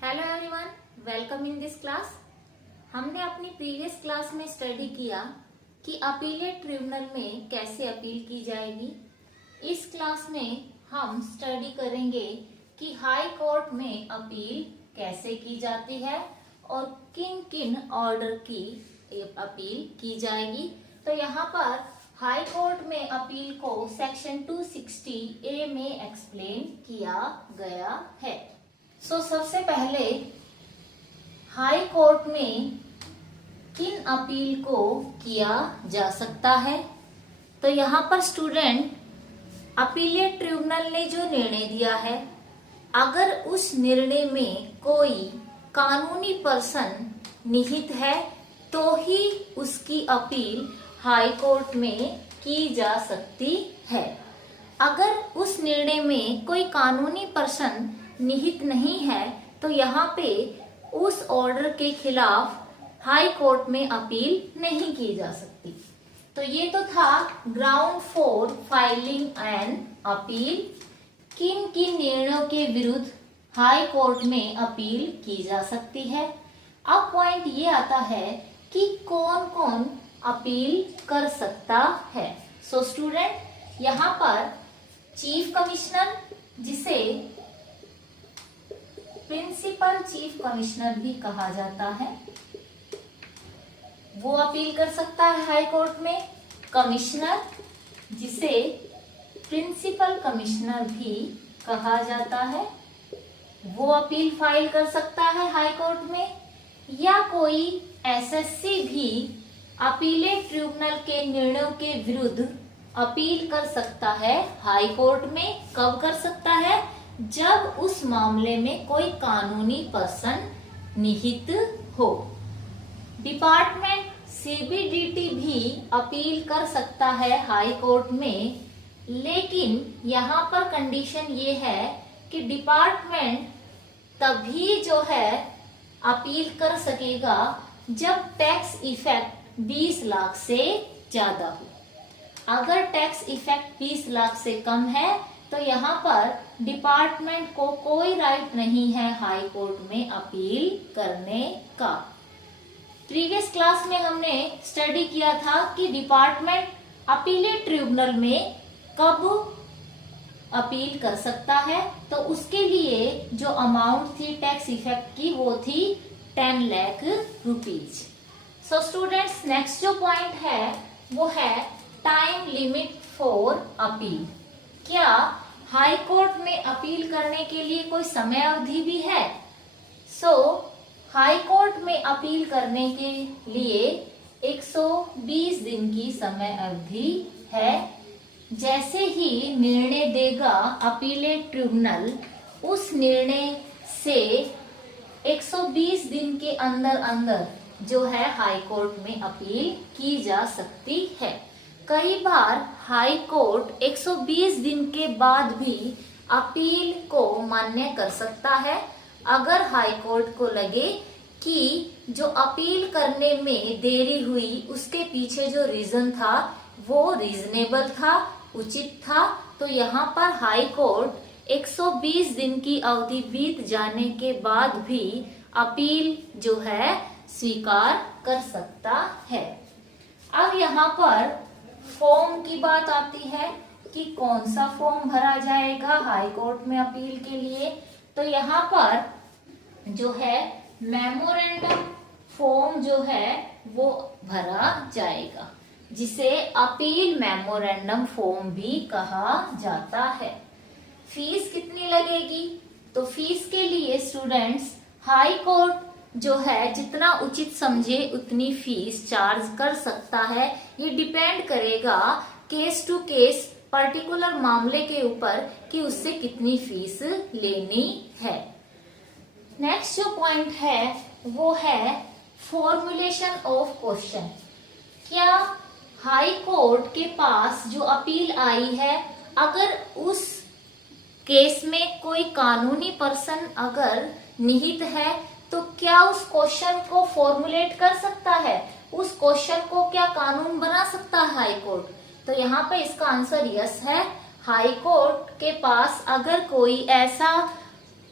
Hello everyone, welcome in this class. हमने अपनी previous class में स्टडी किया कि अपीलेट ट्रिब्यूनल में कैसे अपील की जाएगी। इस क्लास में हम स्टडी करेंगे कि हाई कोर्ट में अपील कैसे की जाती है और किन किन ऑर्डर की अपील की जाएगी। तो यहाँ पर हाई कोर्ट में अपील को सेक्शन 260A में एक्सप्लेन किया गया है। सबसे पहले हाई कोर्ट में किन अपील को किया जा सकता है। तो यहाँ पर स्टूडेंट, अपीलेट ट्रिब्यूनल ने जो निर्णय दिया है, अगर उस निर्णय में कोई कानूनी पर्सन निहित है तो ही उसकी अपील हाई कोर्ट में की जा सकती है। अगर उस निर्णय में कोई कानूनी पर्सन निहित नहीं है तो यहाँ पे उस ऑर्डर के खिलाफ हाई कोर्ट में अपील नहीं की जा सकती। तो ये तो था ground for filing an appeal, किन किन निर्णयों के विरुद्ध हाई कोर्ट में अपील की जा सकती है। अब पॉइंट ये आता है कि कौन कौन अपील कर सकता है। स्टूडेंट, यहाँ पर चीफ कमिश्नर, जिसे प्रिंसिपल चीफ कमिश्नर भी कहा जाता है, वो अपील कर सकता है हाई कोर्ट में। कमिश्नर, जिसे प्रिंसिपल कमिश्नर भी कहा जाता है, वो अपील फाइल कर सकता है हाई कोर्ट में। या कोई एसएससी भी अपीलेट ट्रिब्यूनल के निर्णयों के विरुद्ध अपील कर सकता है हाई कोर्ट में। कब कर सकता है? जब उस मामले में कोई कानूनी पर्सन निहित हो। डिपार्टमेंट सीबीडीटी भी अपील कर सकता है हाई कोर्ट में, लेकिन यहाँ पर कंडीशन ये है कि डिपार्टमेंट तभी जो है अपील कर सकेगा जब टैक्स इफेक्ट 20 लाख से ज्यादा हो। अगर टैक्स इफेक्ट 20 लाख से कम है तो यहाँ पर डिपार्टमेंट को कोई राइट नहीं है हाई कोर्ट में अपील करने का। प्रीवियस क्लास में हमने स्टडी किया था कि डिपार्टमेंट अपीलेट ट्रिब्यूनल में कब अपील कर सकता है। तो उसके लिए जो अमाउंट थी टैक्स इफेक्ट की, वो थी 10 लाख रुपीज। स्टूडेंट्स, नेक्स्ट जो पॉइंट है वो है टाइम लिमिट फॉर अपील। क्या हाई कोर्ट में अपील करने के लिए कोई समय अवधि भी है? हाई कोर्ट में अपील करने के लिए 120 दिन की समय अवधि है। जैसे ही निर्णय देगा अपीलेट ट्रिब्यूनल, उस निर्णय से 120 दिन के अंदर अंदर जो है हाई कोर्ट में अपील की जा सकती है। कई बार हाई कोर्ट 120 दिन के बाद भी अपील को मान्य कर सकता है, अगर हाई कोर्ट को लगे कि जो अपील करने में देरी हुई उसके पीछे जो रीजन था वो रीजनेबल था, उचित था। तो यहाँ पर हाई कोर्ट 120 दिन की अवधि बीत जाने के बाद भी अपील जो है स्वीकार कर सकता है। अब यहाँ पर फॉर्म की बात आती है कि कौन सा फॉर्म भरा जाएगा हाई कोर्ट में अपील के लिए। तो यहाँ पर जो है मेमोरेंडम फॉर्म जो है वो भरा जाएगा, जिसे अपील मेमोरेंडम फॉर्म भी कहा जाता है। फीस कितनी लगेगी? तो फीस के लिए स्टूडेंट्स, हाई कोर्ट जो है जितना उचित समझे उतनी फीस चार्ज कर सकता है। ये डिपेंड करेगा केस टू केस, पर्टिकुलर मामले के ऊपर कि उससे कितनी फीस लेनी है। नेक्स्ट जो पॉइंट है वो है फॉर्मुलेशन ऑफ क्वेश्चन। क्या हाई कोर्ट के पास जो अपील आई है, अगर उस केस में कोई कानूनी पर्सन अगर निहित है तो क्या उस क्वेश्चन को फॉर्मुलेट कर सकता है? उस क्वेश्चन को क्या कानून बना सकता है हाई कोर्ट? तो यहाँ पे इसका आंसर यस है। हाई कोर्ट के पास अगर कोई ऐसा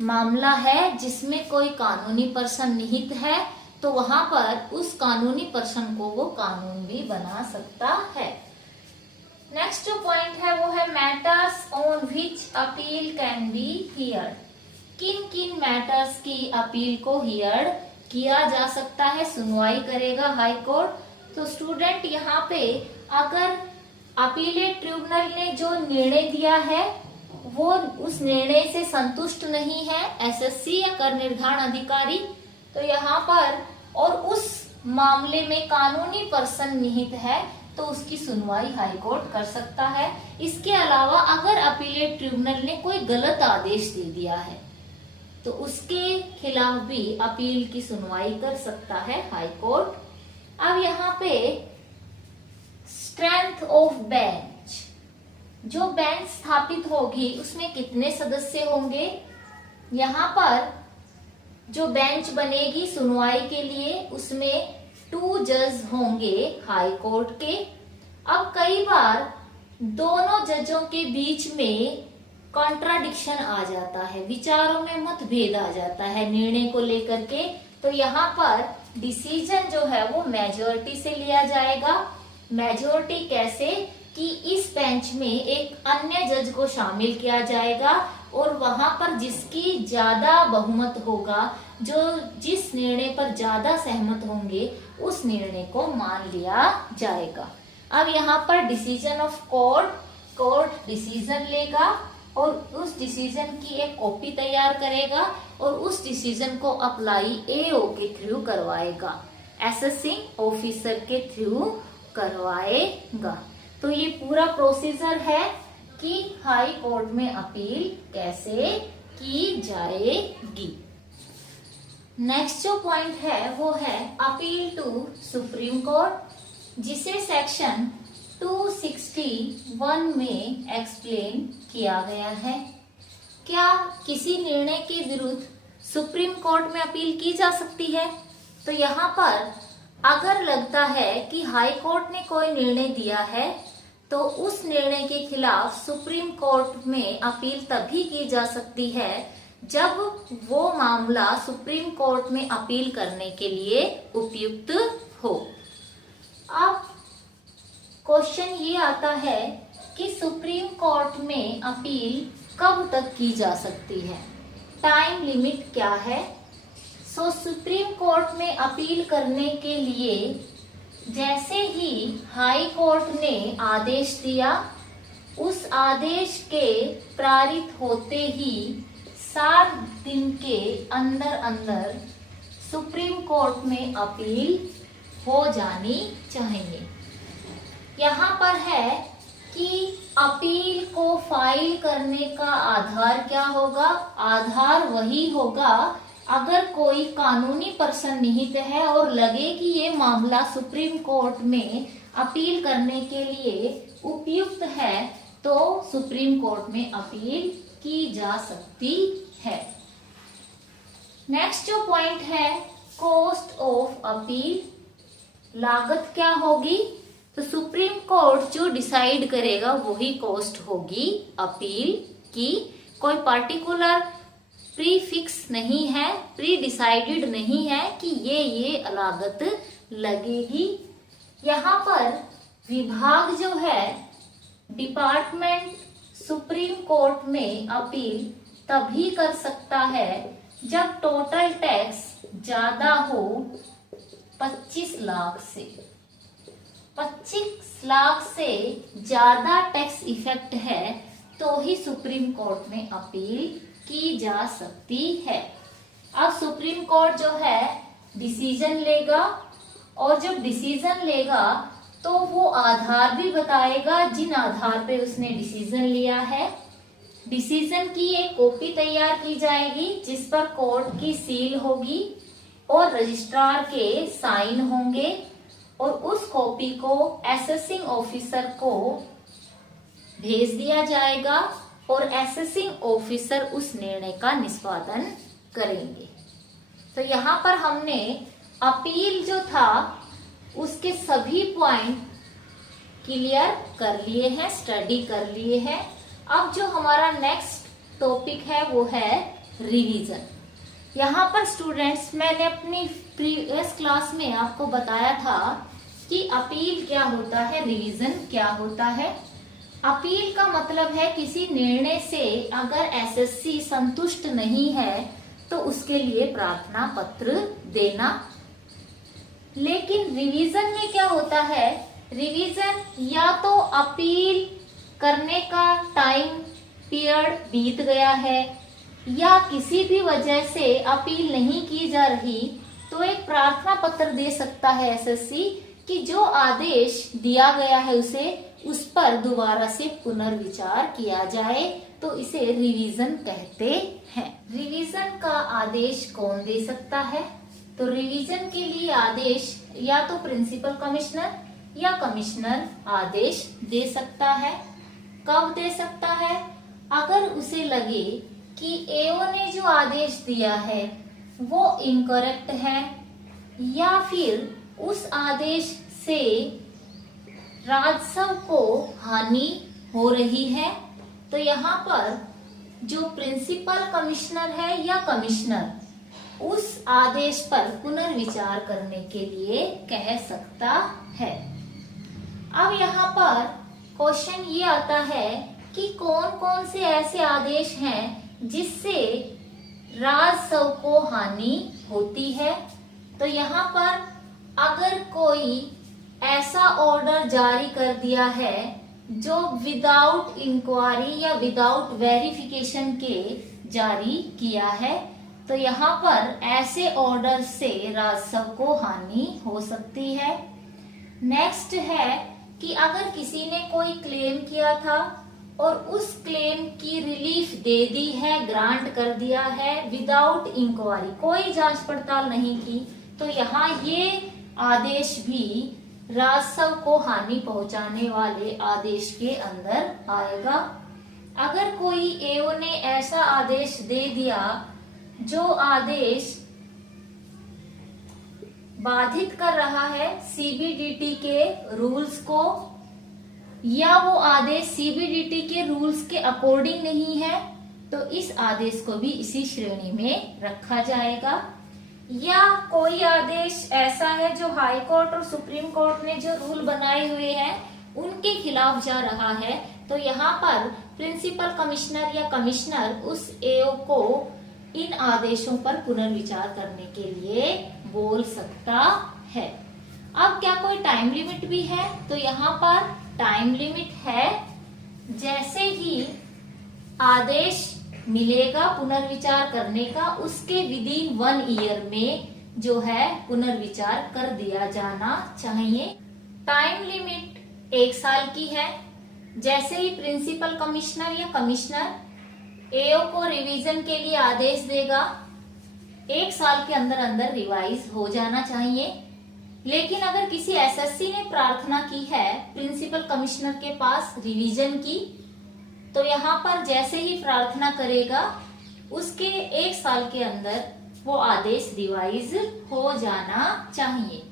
मामला है जिसमें कोई कानूनी पर्सन निहित है, तो वहां पर उस कानूनी पर्सन को वो कानून भी बना सकता है। नेक्स्ट जो पॉइंट है वो है matters on which appeal can be heard. किन किन मैटर्स की अपील को हियर्ड किया जा सकता है, सुनवाई करेगा हाई कोर्ट। तो स्टूडेंट यहाँ पे अगर अपीलेट ट्रिब्यूनल ने जो निर्णय दिया है वो उस निर्णय से संतुष्ट नहीं है एसएससी या कर निर्धारण अधिकारी, तो यहाँ पर और उस मामले में कानूनी पर्सन निहित है तो उसकी सुनवाई हाई कोर्ट कर सकता है। इसके अलावा अगर अपीलेट ट्रिब्यूनल ने कोई गलत आदेश दे दिया है तो उसके खिलाफ भी अपील की सुनवाई कर सकता है हाई कोर्ट। अब यहाँ पे स्ट्रेंथ ऑफ बेंच, जो बेंच स्थापित होगी उसमें कितने सदस्य होंगे। यहाँ पर जो बेंच बनेगी सुनवाई के लिए उसमें 2 जज होंगे हाई कोर्ट के। अब कई बार दोनों जजों के बीच में कॉन्ट्राडिक्शन आ जाता है, विचारों में मतभेद आ जाता है निर्णय को लेकर के, तो यहाँ पर डिसीजन जो है वो मेजॉरिटी से लिया जाएगा। मेजॉरिटी कैसे कि इस बेंच में एक अन्य जज को शामिल किया जाएगा और वहां पर जिसकी ज्यादा बहुमत होगा, जो जिस निर्णय पर ज्यादा सहमत होंगे उस निर्णय को मान लिया जाएगा। अब यहाँ पर डिसीजन ऑफ कोर्ट डिसीजन लेगा और उस डिसीजन की एक कॉपी तैयार करेगा और उस डिसीजन को अप्लाई एओ के थ्रू करवाएगा, असेसिंग ऑफिसर के थ्रू करवाएगा। तो ये पूरा प्रोसीजर है कि हाई कोर्ट में अपील कैसे की जाएगी। नेक्स्ट जो पॉइंट है वो है अपील टू सुप्रीम कोर्ट, जिसे सेक्शन 261 में एक्सप्लेन किया गया है। क्या किसी निर्णय के विरुद्ध सुप्रीम कोर्ट में अपील की जा सकती है? तो यहाँ पर अगर लगता है कि हाई कोर्ट ने कोई निर्णय दिया है तो उस निर्णय के खिलाफ सुप्रीम कोर्ट में अपील तभी की जा सकती है जब वो मामला सुप्रीम कोर्ट में अपील करने के लिए उपयुक्त हो। अब क्वेश्चन ये आता है कि सुप्रीम कोर्ट में अपील कब तक की जा सकती है, टाइम लिमिट क्या है। सो सुप्रीम कोर्ट में अपील करने के लिए जैसे ही हाई कोर्ट ने आदेश दिया, उस आदेश के पारित होते ही 7 दिन के अंदर अंदर सुप्रीम कोर्ट में अपील हो जानी चाहिए। यहाँ पर है कि अपील को फाइल करने का आधार क्या होगा। आधार वही होगा अगर कोई कानूनी पर्सन निहित है और लगे कि ये मामला सुप्रीम कोर्ट में अपील करने के लिए उपयुक्त है तो सुप्रीम कोर्ट में अपील की जा सकती है। नेक्स्ट जो पॉइंट है कॉस्ट ऑफ अपील, लागत क्या होगी। तो सुप्रीम कोर्ट जो डिसाइड करेगा वही कॉस्ट होगी अपील की। कोई पार्टिकुलर प्री फिक्स नहीं है, प्री डिसाइडेड नहीं है कि ये लागत लगेगी। यहाँ पर विभाग जो है डिपार्टमेंट सुप्रीम कोर्ट में अपील तभी कर सकता है जब टोटल टैक्स ज्यादा हो 25 लाख से। 25 लाख से ज्यादा टैक्स इफेक्ट है तो ही सुप्रीम कोर्ट में अपील की जा सकती है। अब सुप्रीम कोर्ट जो है डिसीजन लेगा और जब डिसीजन लेगा तो वो आधार भी बताएगा जिन आधार पे उसने डिसीजन लिया है। डिसीजन की एक कॉपी तैयार की जाएगी जिस पर कोर्ट की सील होगी और रजिस्ट्रार के साइन होंगे और उस कॉपी को असेसिंग ऑफिसर को भेज दिया जाएगा और असेसिंग ऑफिसर उस निर्णय का निष्पादन करेंगे। तो यहाँ पर हमने अपील जो था उसके सभी पॉइंट क्लियर कर लिए हैं, स्टडी कर लिए हैं। अब जो हमारा नेक्स्ट टॉपिक है वो है रिवीजन। यहाँ पर स्टूडेंट्स, मैंने अपनी प्रीवियस क्लास में आपको बताया था कि अपील क्या होता है, रिवीजन क्या होता है। अपील का मतलब है किसी निर्णय से अगर एसएससी संतुष्ट नहीं है तो उसके लिए प्रार्थना पत्र देना। लेकिन रिवीजन में क्या होता है, रिवीजन या तो अपील करने का टाइम पीरियड बीत गया है या किसी भी वजह से अपील नहीं की जा रही, तो एक प्रार्थना पत्र दे सकता है एसएससी कि जो आदेश दिया गया है उस पर दोबारा से पुनर्विचार किया जाए, तो इसे रिवीजन कहते हैं। रिवीजन का आदेश कौन दे सकता है? तो रिवीजन के लिए आदेश या तो प्रिंसिपल कमिश्नर या कमिश्नर आदेश दे सकता है। कब दे सकता है? अगर उसे लगे कि एओ ने जो आदेश दिया है वो इनकरेक्ट है या फिर उस आदेश से राजस्व को हानि हो रही है, तो यहाँ पर जो प्रिंसिपल कमिश्नर है या कमिश्नर उस आदेश पर पुनर्विचार करने के लिए कह सकता है। अब यहाँ पर क्वेश्चन ये आता है कि कौन कौन से ऐसे आदेश हैं जिससे राजस्व को हानि होती है। तो यहाँ पर अगर कोई ऐसा ऑर्डर जारी कर दिया है जो विदाउट इंक्वायरी या विदाउट वेरिफिकेशन के जारी किया है, तो यहाँ पर ऐसे ऑर्डर से राजस्व को हानि हो सकती है। नेक्स्ट है कि अगर किसी ने कोई क्लेम किया था और उस क्लेम की रिलीफ दे दी है, ग्रांट कर दिया है विदाउट इंक्वायरी, कोई जांच पड़ताल नहीं की, तो यहाँ ये आदेश भी राजस्व को हानि पहुंचाने वाले आदेश के अंदर आएगा। अगर कोई एओ ने ऐसा आदेश दे दिया जो आदेश बाधित कर रहा है सीबीडीटी के रूल्स को, या वो आदेश सीबीडीटी के रूल्स के अकॉर्डिंग नहीं है, तो इस आदेश को भी इसी श्रेणी में रखा जाएगा। या कोई आदेश ऐसा है जो हाई कोर्ट और सुप्रीम कोर्ट ने जो रूल बनाए हुए हैं उनके खिलाफ जा रहा है, तो यहाँ पर प्रिंसिपल कमिश्नर या कमिश्नर उस एओ को इन आदेशों पर पुनर्विचार करने के लिए बोल सकता है। अब क्या कोई टाइम लिमिट भी है? तो यहाँ पर टाइम लिमिट है। जैसे ही आदेश मिलेगा पुनर्विचार करने का, उसके विदिन 1 ईयर में जो है पुनर्विचार कर दिया जाना चाहिए। टाइम लिमिट 1 साल की है। जैसे ही प्रिंसिपल कमिश्नर या कमिश्नर एओ को रिवीजन के लिए आदेश देगा, 1 साल के अंदर अंदर रिवाइज हो जाना चाहिए। लेकिन अगर किसी एसएससी ने प्रार्थना की है प्रिंसिपल कमिश्नर के पास रिवीजन की, तो यहाँ पर जैसे ही प्रार्थना करेगा उसके 1 साल के अंदर वो आदेश रिवाइज हो जाना चाहिए।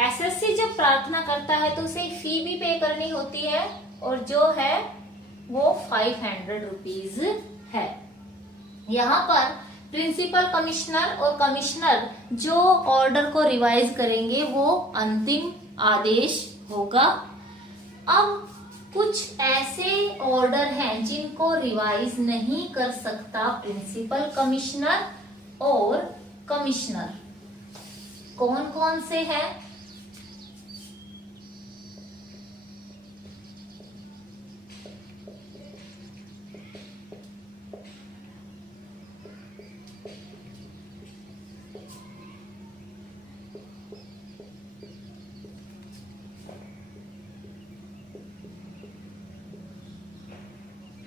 एसएससी जब प्रार्थना करता है तो उसे फी भी पे करनी होती है, और जो है वो 500 रुपीज है। यहाँ पर प्रिंसिपल कमिश्नर और कमिश्नर जो ऑर्डर को रिवाइज करेंगे वो अंतिम आदेश होगा। अब कुछ ऐसे ऑर्डर हैं जिनको रिवाइज नहीं कर सकता प्रिंसिपल कमिश्नर और कमिश्नर। कौन कौन से हैं?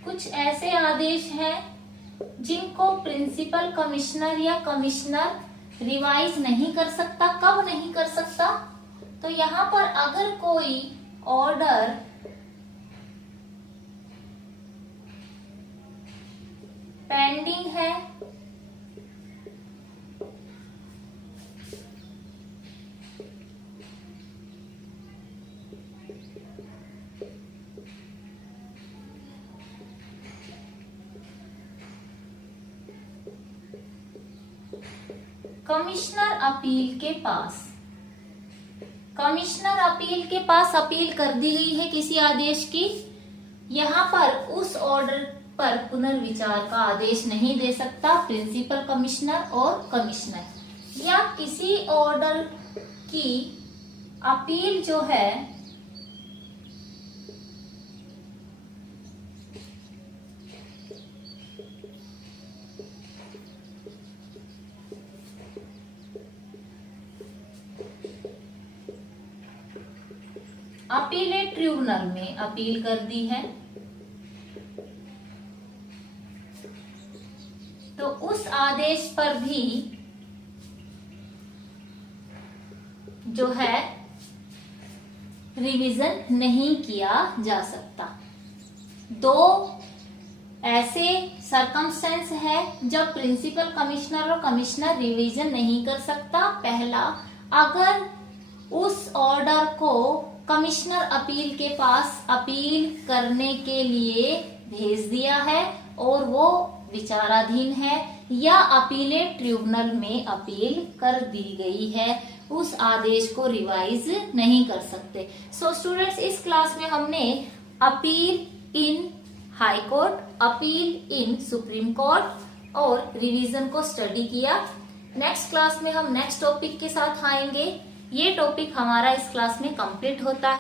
कुछ ऐसे आदेश हैं जिनको प्रिंसिपल कमिश्नर या कमिश्नर रिवाइज नहीं कर सकता। कब नहीं कर सकता? तो यहाँ पर अगर कोई ऑर्डर पेंडिंग है कमिश्नर अपील के पास, कमिश्नर अपील के पास अपील कर दी गई है किसी आदेश की। यहाँ पर उस ऑर्डर पर पुनर्विचार का आदेश नहीं दे सकता प्रिंसिपल कमिश्नर और कमिश्नर, या किसी ऑर्डर की अपील जो है अपीलेट ट्रिब्यूनल में अपील कर दी है, तो उस आदेश पर भी जो है रिवीजन नहीं किया जा सकता। दो ऐसे सरकमस्टेंस है जब प्रिंसिपल कमिश्नर और कमिश्नर रिवीजन नहीं कर सकता। पहला, अगर उस ऑर्डर को कमिश्नर अपील के पास अपील करने के लिए भेज दिया है और वो विचाराधीन है, या अपीलेट ट्रिब्यूनल में अपील कर दी गई है, उस आदेश को रिवाइज नहीं कर सकते। सो स्टूडेंट्स, इस क्लास में हमने अपील इन हाई कोर्ट, अपील इन सुप्रीम कोर्ट और रिवीजन को स्टडी किया। नेक्स्ट क्लास में हम नेक्स्ट टॉपिक के साथ आएंगे। ये टॉपिक हमारा इस क्लास में कंप्लीट होता है।